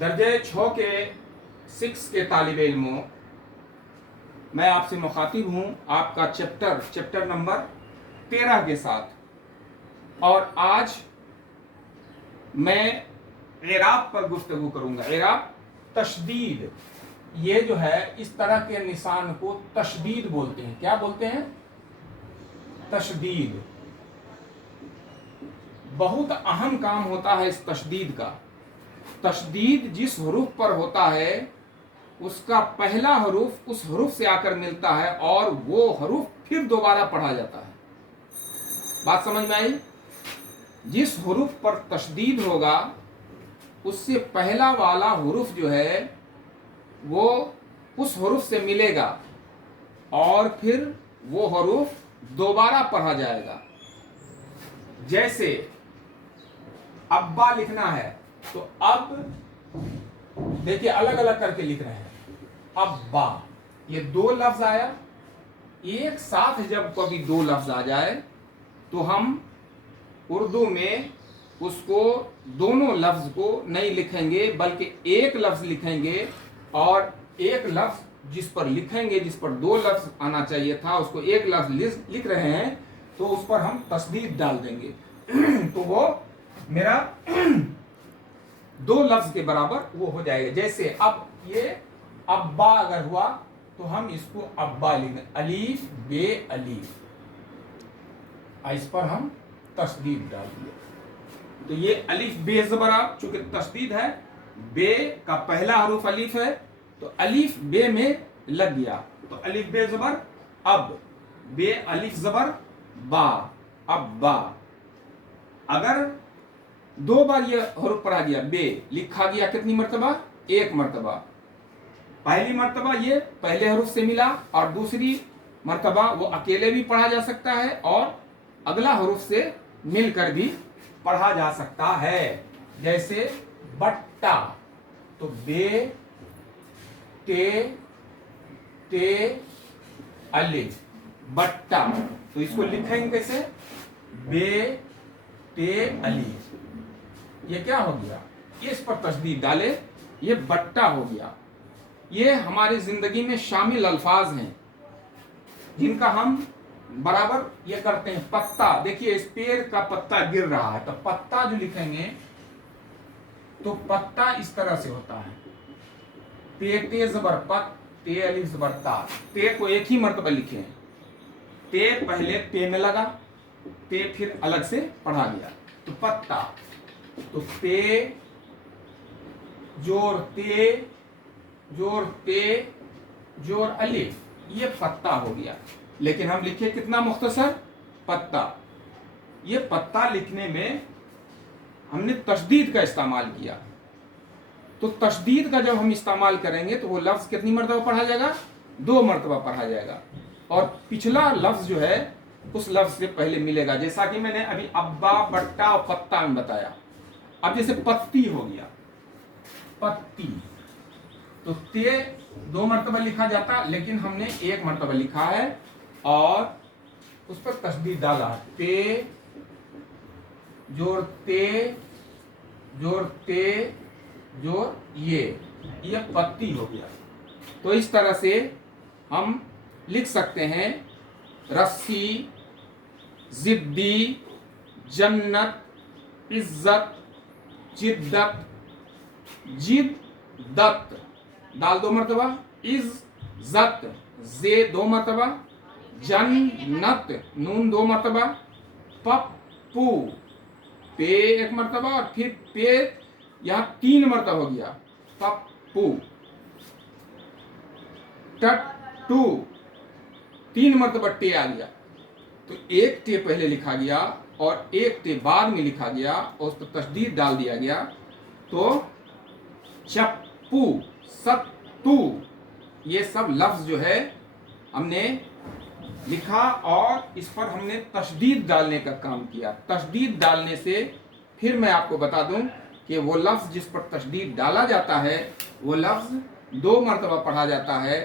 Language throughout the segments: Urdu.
درجہ 6 کے 6 کے طالب علموں، میں آپ سے مخاطب ہوں آپ کا چیپٹر نمبر 13 کے ساتھ، اور آج میں اعراب پر گفتگو کروں گا۔ اعراب تشدید، یہ جو ہے اس طرح کے نشان کو تشدید بولتے ہیں۔ کیا بولتے ہیں؟ تشدید۔ بہت اہم کام ہوتا ہے اس تشدید کا۔ تشدید جس حروف پر ہوتا ہے اس کا پہلا حروف اس حروف سے آ کر ملتا ہے اور وہ حروف پھر دوبارہ پڑھا جاتا ہے۔ بات سمجھ میں آئی؟ جس حروف پر تشدید ہوگا اس سے پہلا والا حروف جو ہے وہ اس حروف سے ملے گا اور پھر وہ حروف دوبارہ پڑھا جائے گا۔ جیسے ابا لکھنا ہے تو اب دیکھیے الگ الگ کر کے لکھ رہے ہیں۔ ابا، یہ دو لفظ آیا، ایک ساتھ جب کبھی دو لفظ آ جائے تو ہم اردو میں اس کو دونوں لفظ کو نہیں لکھیں گے بلکہ ایک لفظ لکھیں گے، اور ایک لفظ جس پر لکھیں گے، جس پر دو لفظ آنا چاہیے تھا اس کو ایک لفظ لکھ رہے ہیں تو اس پر ہم تشدید ڈال دیں گے تو وہ میرا دو لفظ کے برابر وہ ہو جائے گا۔ جیسے اب یہ ابا اگر ہوا تو ہم اس کو ابا لکھیں، الف بے الف، اس پر ہم تشدید ڈال دیں۔ تو یہ الف بے زبر اب، چونکہ تشدید ہے، بے کا پہلا حروف الف ہے تو الف بے میں لگ گیا، تو الف بے زبر اب، بے الف زبر با، اب با۔ اگر دو بار یہ حروف پڑھا گیا، بے لکھا گیا کتنی مرتبہ؟ ایک مرتبہ۔ پہلی مرتبہ یہ پہلے حروف سے ملا اور دوسری مرتبہ وہ اکیلے بھی پڑھا جا سکتا ہے اور اگلا حروف سے مل کر بھی پڑھا جا سکتا ہے۔ جیسے بٹا، تو بے تے الف، بٹا، تو اس کو لکھیں گے کیسے؟ بے تے الف۔ یہ کیا ہو گیا؟ اس پر تشدید ڈالے، یہ بٹا ہو گیا۔ یہ ہماری زندگی میں شامل الفاظ ہیں جن کا ہم برابر یہ کرتے ہیں۔ پتا، دیکھیے اس پیڑ کا پتا گر رہا ہے تو پتا جو لکھیں گے تو پتا اس طرح سے ہوتا ہے، تے زبر پت، تے الف زبر تا۔ تے کو ایک ہی مرتبہ لکھیں، تے پہلے تے میں لگا، تے پھر الگ سے پڑھا گیا تو پتا، تو تے جوڑ تے جوڑ الف، یہ پتا ہو گیا۔ لیکن ہم لکھے کتنا مختصر؟ پتا۔ یہ پتا لکھنے میں ہم نے تشدید کا استعمال کیا، تو تشدید کا جب ہم استعمال کریں گے تو وہ لفظ کتنی مرتبہ پڑھا جائے گا؟ دو مرتبہ پڑھا جائے گا، اور پچھلا لفظ جو ہے اس لفظ سے پہلے ملے گا، جیسا کہ میں نے ابھی ابا، بٹا اور پتا میں بتایا۔ اب جیسے پتی ہو گیا، پتی، تو تے دو مرتبہ لکھا جاتا لیکن ہم نے ایک مرتبہ لکھا ہے اور اس پر تشدید ڈالا، تے جوڑ یہ پتی ہو گیا۔ تو اس طرح سے ہم لکھ سکتے ہیں رسی، زدی، جنت، عزت، جدت، جدت، دال دو مرتبہ، عزت، زے دو مرتبہ، جنت، نون دو مرتبہ، پپو، پے ایک مرتبہ اور پھر پے یہاں تین مرتبہ ہو گیا، پپو، ٹٹو، تین مرتبہ ٹے آ گیا، تو ایک ٹے پہلے لکھا گیا اور ایک ٹے بعد میں لکھا گیا اور اس پر تشدید ڈال دیا گیا، تو چپو، ستو، یہ سب لفظ جو ہے ہم نے لکھا اور اس پر ہم نے تشدید ڈالنے کا کام کیا۔ تشدید ڈالنے سے پھر میں آپ کو بتا دوں کہ وہ لفظ جس پر تشدید ڈالا جاتا ہے وہ لفظ دو مرتبہ پڑھا جاتا ہے،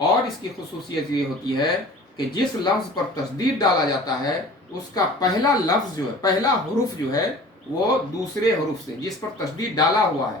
اور اس کی خصوصیت یہ ہوتی ہے کہ جس لفظ پر تشدید ڈالا جاتا ہے اس کا پہلا لفظ جو ہے، پہلا حرف جو ہے وہ دوسرے حرف سے جس پر تشدید ڈالا ہوا ہے